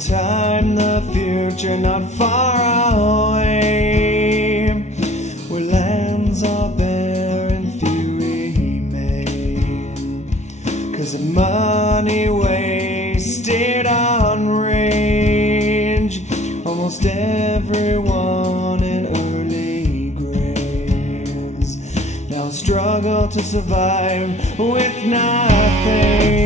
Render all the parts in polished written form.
time, the future not far away, where lands are bare and few remain, 'cause of money wasted on range. Almost everyone in early graves now struggle to survive with nothing.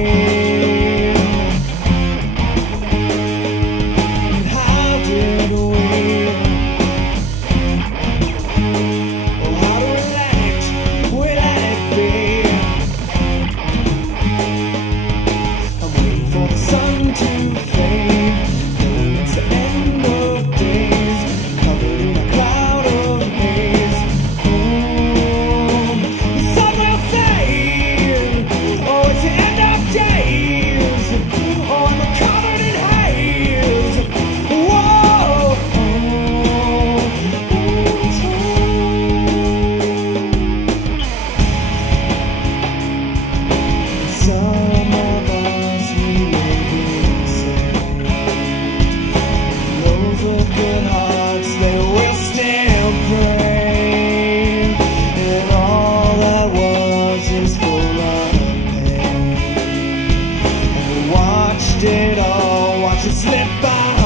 It all, watch it slip by.